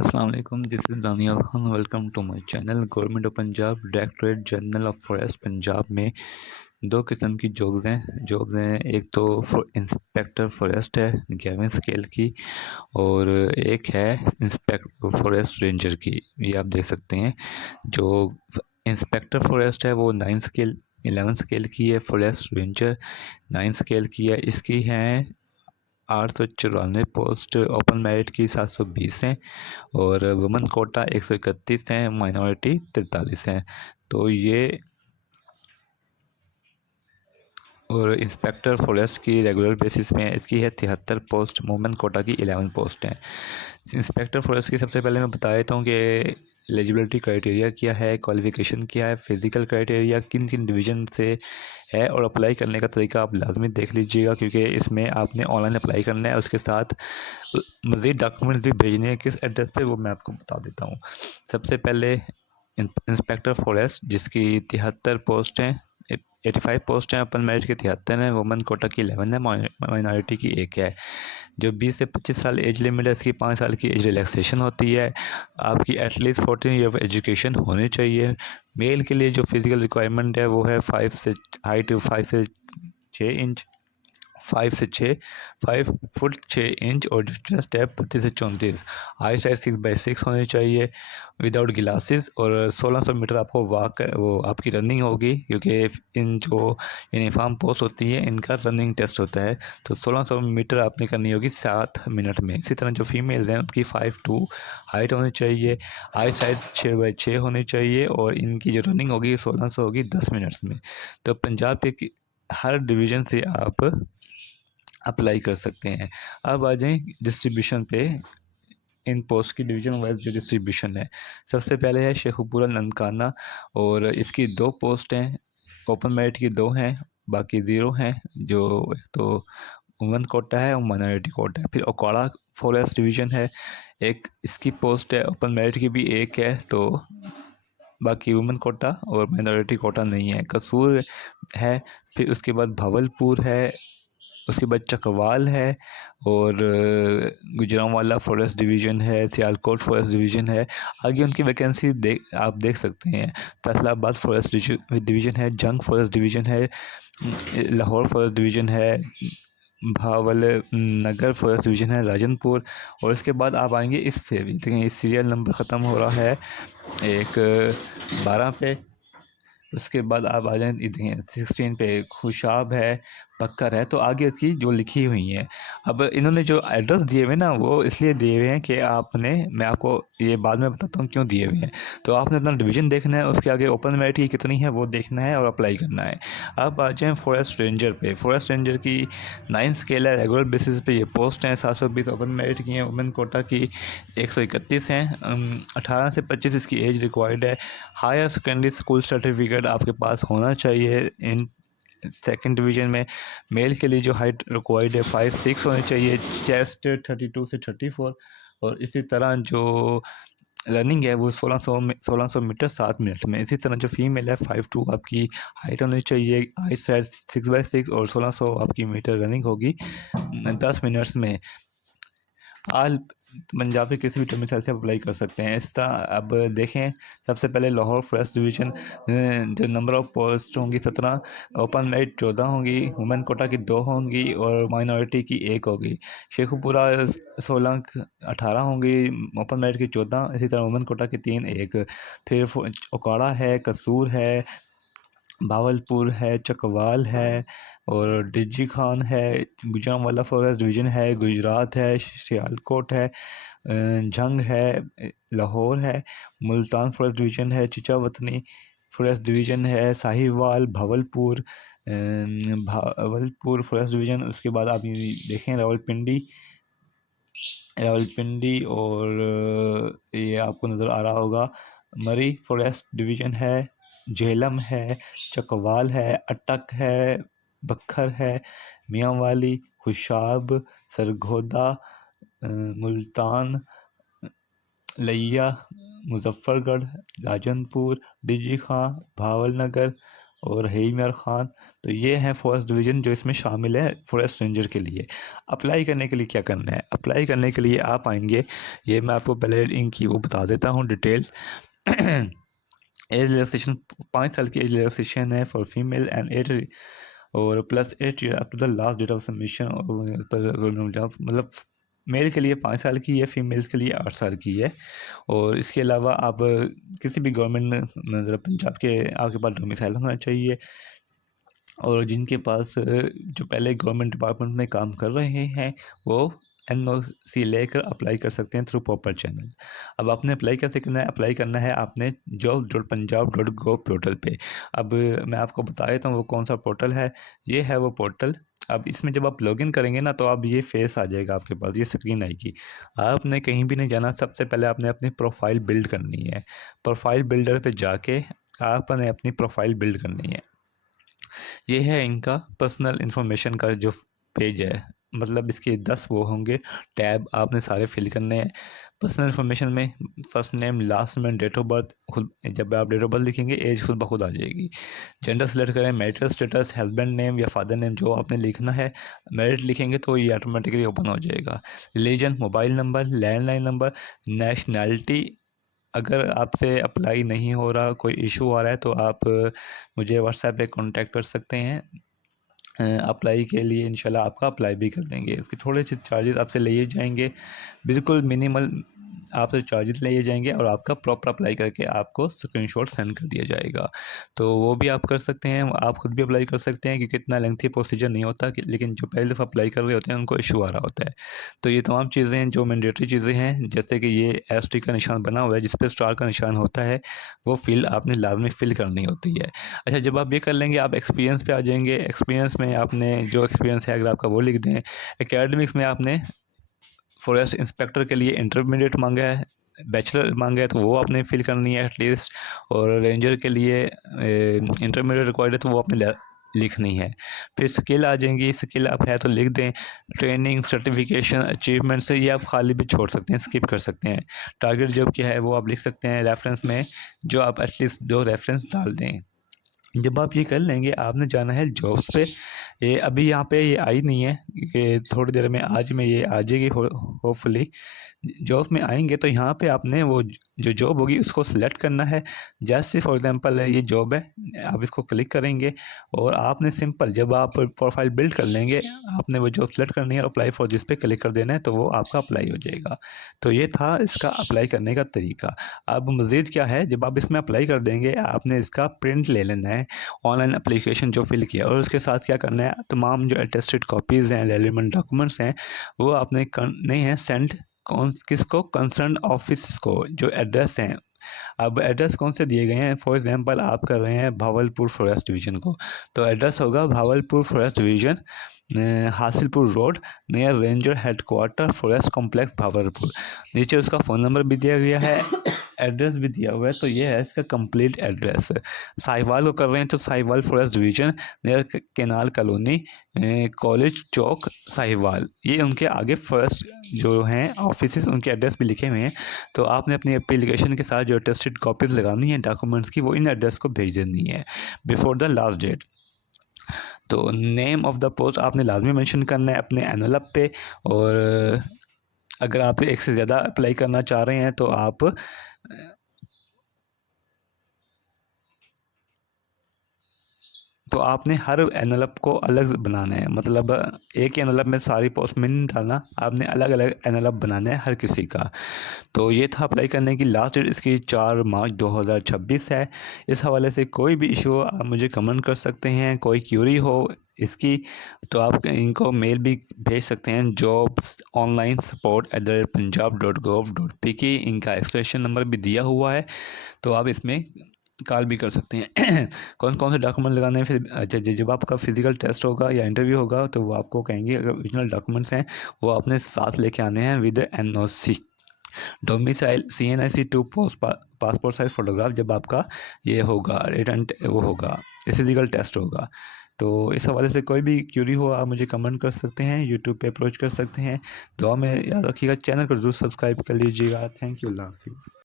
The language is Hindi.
अस्सलाम वालेकुम, this is Daniyal Khan. Welcome to my channel. Government of Punjab directorate general of forest Punjab में दो किस्म की जॉब्स हैं। एक तो इंस्पेक्टर फॉरेस्ट है 11वें स्केल की, और एक है इंस्पेक्टर फॉरेस्ट रेंजर की। ये आप देख सकते हैं। जो इंस्पेक्टर फॉरेस्ट है वो 9 स्केल 11 स्केल की है। फॉरेस्ट रेंजर 9 स्केल की है। इसकी हैं 894 पोस्ट, ओपन मेरिट की 720 हैं, और वुमेन कोटा 131 हैं, माइनॉरिटी 43 हैं। तो ये, और इंस्पेक्टर फॉरेस्ट की रेगुलर बेसिस पे है। इसकी है 73 पोस्ट, वुमेन कोटा की 11 पोस्ट हैं। इंस्पेक्टर फॉरेस्ट की सबसे पहले मैं बता देता हूँ कि एलिजिबिलिटी क्राइटेरिया क्या है, क्वालिफ़िकेशन क्या है, फिज़िकल क्राइटेरिया किन किन डिवीज़न से है, और अप्लाई करने का तरीका आप लाजमी देख लीजिएगा, क्योंकि इसमें आपने ऑनलाइन अप्लाई करना है। उसके साथ मज़ीद डॉक्यूमेंट्स भी भेजने हैं। किस एड्रेस पे वो मैं आपको बता देता हूँ। सबसे पहले इंस्पेक्टर फॉरेस्ट, जिसकी 73 पोस्ट हैं, 85 पोस्ट हैं। ओपन मेरिट की 73 है, वुमेन कोटा की 11 है, माइनॉरिटी की 1 है। जो 20 से 25 साल एज लिमिट है, इसकी 5 साल की एज रिलैक्सेशन होती है। आपकी एटलीस्ट 14 ईयर ऑफ एजुकेशन होनी चाहिए। मेल के लिए जो फिज़िकल रिक्वायरमेंट है वो है 5 से हाइट 5 से 6 इंच, 5 फुट 6 इंच, और जो चेस्ट है 32 से 34। आई साइड 6x6 होनी चाहिए विदाउट ग्लासेस, और 1600 मीटर आपको वो आपकी रनिंग होगी, क्योंकि इन जो यूनिफॉर्म पोस्ट होती है इनका रनिंग टेस्ट होता है। तो 1600 मीटर आपने करनी होगी 7 मिनट में। इसी तरह जो फीमेल हैं उनकी 5'2" हाइट होनी चाहिए, आई साइड 6x6 होनी चाहिए, और इनकी जो रनिंग होगी 1600 होगी 10 मिनट्स में। तो पंजाब के हर डिवीज़न से आप अप्लाई कर सकते हैं। अब आ जाएँ डिस्ट्रीब्यूशन पे। इन पोस्ट की डिवीज़न वाइज जो डिस्ट्रीब्यूशन है, सबसे पहले है शेखुपुरा ननकाना, और इसकी 2 पोस्ट हैं। ओपन मेरिट की 2 हैं, बाकी 0 हैं। जो एक तो वुमेन कोटा है और माइनॉरिटी कोटा है। फिर ओकाड़ा फॉरेस्ट डिवीज़न है, एक इसकी पोस्ट है। ओपन मेरिट की भी 1 है, तो बाकी वुमेन कोटा और माइनॉरिटी कोटा नहीं है। कसूर है, फिर उसके बाद भावलपुर है, उसके बाद चकवाल है, और गुजरांवाला फॉरेस्ट डिवीज़न है, सियालकोट फॉरेस्ट डिवीज़न है। आगे उनकी वैकेंसी आप देख सकते हैं। फैसलाबाद फॉरेस्ट डिवीज़न है, जंग फॉरेस्ट डिवीज़न है, लाहौर फॉरेस्ट डिवीज़न है, भावल नगर फॉरेस्ट डिवीज़न है, राजनपुर। और इसके बाद आप आएंगे इस पे भी देखें, इस सीरियल नंबर ख़त्म हो रहा है एक 12 पे। उसके बाद आप आ जाएँ इधर 16 पे, खुशाब है, बकर है। तो आगे इसकी जो लिखी हुई हैं, अब इन्होंने जो एड्रेस दिए हुए हैं ना, वो इसलिए दिए हुए हैं कि आपने, मैं आपको ये बाद में बताता हूँ क्यों दिए हुए हैं। तो आपने अपना डिवीज़न देखना है, उसके आगे ओपन मेरिट की कितनी है वो देखना है और अप्लाई करना है। अब आ जाएँ फॉरेस्ट रेंजर पे। फॉरेस्ट रेंजर की 9 स्केल है, रेगुलर बेसिस पे ये पोस्ट हैं। 720 ओपन मेरिट की हैं, वुमेन कोटा की 131 हैं। 18 से 25 इसकी एज रिक्वायर्ड है। हायर सेकेंडरी स्कूल सर्टिफिकेट आपके पास होना चाहिए। इन सेकंड डिवीज़न में मेल के लिए जो हाइट रिक्वायर्ड है 5'6" होनी चाहिए, चेस्ट 32 से 34, और इसी तरह जो रनिंग है वो 1600 मीटर 7 मिनट में। इसी तरह जो फीमेल है 5'2" आपकी हाइट होनी चाहिए, हाइट साइड 6x6, और 1600 आपकी मीटर रनिंग होगी 10 मिनट्स में। आल पंजाब के किसी भी डोमिसाइल से अप्लाई कर सकते हैं। इस तरह अब देखें, सबसे पहले लाहौर फॉरेस्ट डिवीज़न, जो नंबर ऑफ़ पोस्ट होंगी 17, ओपन मेरिट 14 होंगी, वुमेन कोटा की 2 होंगी, और माइनॉरिटी की 1 होगी। शेखुपुरा 16 18 होंगी, ओपन मेरिट की 14, इसी तरह वुमेन कोटा की 3 1। फिर ओकाड़ा है, कसूर है, भावलपुर है, चकवाल है, और डिजी खान है, गुजरांवाला फॉरेस्ट डिवीज़न है, गुजरात है, सियालकोट है, जंग है, लाहौर है, मुल्तान फॉरेस्ट डिवीज़न है, चिचावतनी फॉरेस्ट डिवीज़न है, साहिवाल, भावलपुर फॉरेस्ट डिवीज़न। उसके बाद आप ये देखें रावलपिंडी, और ये आपको नज़र आ रहा होगा मरी फॉरेस्ट डिवीज़न है, झेलम है, चकवाल है, अटक है, बखर है, मियांवाली, खुशाब, सरगोदा, मुल्तान, लिया, मुजफ्फरगढ़, राजनपुर, डिजी खां, भावल नगर, और हेईमियार खान। तो ये हैं फॉरेस्ट डिवीज़न जो इसमें शामिल है फॉरेस्ट रेंजर के लिए। अप्लाई करने के लिए क्या करना है? अप्लाई करने के लिए आप आएंगे, ये मैं आपको पहले इनकी वो बता देता हूँ डिटेल। एज रिलैक्सेशन 5 साल की एज रिलैक्सेशन है फॉर फीमेल एंड 8 और plus 8 year up to the last date of submission. मतलब मेल के लिए 5 साल की है, फीमेल्स के लिए 8 साल की है। और इसके अलावा आप किसी भी गवर्नमेंट में मतलब पंजाब के आपके पास डोमिसाइल होना चाहिए, और जिनके पास जो पहले गवर्नमेंट डिपार्टमेंट में काम कर रहे हैं वो NOC लेकर अप्लाई कर सकते हैं थ्रू प्रॉपर चैनल। अब आपने अप्लाई कैसे करना है? अप्लाई करना है आपने job.punjab.gov पोर्टल पे। अब मैं आपको बता देता हूँ वो कौन सा पोर्टल है। ये है वो पोर्टल। अब इसमें जब आप लॉगिन करेंगे ना तो अब ये फेस आ जाएगा आपके पास, ये स्क्रीन आएगी। आपने कहीं भी नहीं जाना, सबसे पहले आपने अपनी प्रोफाइल बिल्ड करनी है। प्रोफाइल बिल्डर पे जाके आपने अपनी प्रोफाइल बिल्ड करनी है। ये है इनका पर्सनल इन्फॉर्मेशन का जो पेज है, मतलब इसके 10 वो होंगे टैब, आपने सारे फिल करने हैं। पर्सनल इन्फॉर्मेशन में first name, last name, date of birth, खुद जब आप डेट ऑफ बर्थ लिखेंगे एज खुद ब खुद आ जाएगी। जेंडर सेलेक्ट करें, मैरिटल स्टेटस, हस्बैंड नेम या फादर नेम जो आपने लिखना है। मैरिट लिखेंगे तो ये ऑटोमेटिकली ओपन हो जाएगा। Religion, mobile number, landline number, nationality. अगर आपसे अप्लाई नहीं हो रहा, कोई इशू आ रहा है तो आप मुझे व्हाट्सएप पे कांटेक्ट कर सकते हैं। अप्लाई के लिए इंशाल्लाह आपका अप्लाई भी कर देंगे। उसके थोड़े से चार्जेस आपसे लिए जाएंगे, बिल्कुल मिनिमल आपसे चार्जेस लिए जाएंगे, और आपका प्रॉपर अप्लाई करके आपको स्क्रीनशॉट सेंड कर दिया जाएगा। तो वो भी आप कर सकते हैं, आप खुद भी अप्लाई कर सकते हैं क्योंकि इतना लेंथी प्रोसीजर नहीं होता कि, लेकिन जो पहली दफ़ा अप्लाई कर रहे होते हैं उनको इशू आ रहा होता है। तो ये तमाम चीज़ें हैं जो मैंडेटरी चीज़ें हैं, जैसे कि ये ST का निशान बना हुआ है जिस पर स्टार का निशान होता है, वो फिल आपने लाजमी फिल करनी होती है। अच्छा, जब आप ये कर लेंगे आप एक्सपीरियंस पे आ जाएंगे। एक्सपीरियंस में आपने जो एक्सपीरियंस है अगर आपका वो लिख दें। एकेडमिक्स में आपने फॉरेस्ट इंस्पेक्टर के लिए इंटरमीडिएट मांगा है, बैचलर मांगा है तो वो आपने फिल करनी है एटलीस्ट। और रेंजर के लिए इंटरमीडिएट रिक्वायर्ड है तो वो आपने लिखनी है। फिर स्किल आ जाएंगी, स्किल आप है तो लिख दें। ट्रेनिंग, सर्टिफिकेशन, अचीवमेंट से ये आप खाली भी छोड़ सकते हैं, स्किप कर सकते हैं। टारगेट जॉब क्या है वो आप लिख सकते हैं। रेफरेंस में जो आप एटलीस्ट 2 रेफरेंस डाल दें। जब आप ये कर लेंगे आपने जाना है जॉब्स पे। ये अभी यहाँ पे ये आई नहीं है, कि थोड़ी देर में आज में ये आ जाएगी होपफुली। जॉब में आएंगे तो यहाँ पे आपने वो जो जॉब होगी उसको सिलेक्ट करना है। जैसे फॉर एग्जांपल ये जॉब है, आप इसको क्लिक करेंगे और आपने सिंपल जब आप प्रोफाइल बिल्ड कर लेंगे आपने वो जॉब सेलेक्ट करनी है और अप्लाई फॉर जिस पे क्लिक कर देना है तो वो आपका अप्लाई हो जाएगा। तो ये था इसका अप्लाई करने का तरीका। अब मज़ीद क्या है, जब आप इसमें अप्लाई कर देंगे आपने इसका प्रिंट ले लेना है, ऑनलाइन एप्लीकेशन जो फिल किया, और उसके साथ क्या करना है, तमाम जो अटेस्टेड कॉपीज़ हैं, रेलिवेंट डॉक्यूमेंट्स हैं, वो आपने करने हैं सेंड कौन किसको, कंसर्न ऑफिस को, जो एड्रेस हैं। अब एड्रेस कौन से दिए गए हैं, फॉर एग्जांपल आप कर रहे हैं भावलपुर फॉरेस्ट डिवीज़न को, तो एड्रेस होगा Bahawalpur forest division, Hasilpur road, near ranger headquarter forest complex Bahawalpur. नीचे उसका फ़ोन नंबर भी दिया गया है, एड्रेस भी दिया हुआ है। तो ये है इसका कंप्लीट एड्रेस। साहिवाल को कर रहे हैं तो Sahiwal forest division, near canal colony, college chowk, Sahiwal. ये उनके आगे फर्स्ट जो हैं ऑफिस उनके एड्रेस भी लिखे हुए हैं। तो आपने अपनी एप्लीकेशन के साथ जो टेस्टेड कॉपीज़ लगानी है डॉक्यूमेंट्स की, वो इन एड्रेस को भेज देनी है बिफोर द लास्ट डेट। तो नेम ऑफ़ द पोस्ट आपने लाजमी मेंशन करना है अपने एनवलप पे। और अगर आप एक से ज़्यादा अप्लाई करना चाह रहे हैं तो आप आपने हर एनवलप को अलग बनाना है, मतलब एक ही एनवलप में सारी पोस्ट में नहीं डालना, आपने अलग अलग एनवलप बनाना है हर किसी का। तो ये था अप्लाई करने की लास्ट डेट, इसकी 4 मार्च 2026 है। इस हवाले से कोई भी इशू हो आप मुझे कमेंट कर सकते हैं, कोई क्यूरी हो इसकी तो आप इनको मेल भी भेज सकते हैं, jobsonlinesuport@punjab.gov.pk। इनका एक्सटेंशन नंबर भी दिया हुआ है तो आप इसमें कॉल भी कर सकते हैं। कौन कौन से डॉक्यूमेंट लगाने हैं, फिर अच्छा जब आपका फिजिकल टेस्ट होगा या इंटरव्यू होगा तो वो आपको कहेंगे अगर ओरिजिनल डॉक्यूमेंट्स हैं वो अपने साथ लेके आने हैं with NOC, domicile, CNIC 2 passport size photograph जब आपका ये होगा रिटर्न वो होगा फिजिकल टेस्ट होगा। तो इस हवाले से कोई भी क्यूरी हो आप मुझे कमेंट कर सकते हैं, यूट्यूब पे अप्रोच कर सकते हैं। दुआ में याद रखिएगा, चैनल को ज़रूर सब्सक्राइब कर लीजिएगा। थैंक यू, अल्लाह हाफिज़।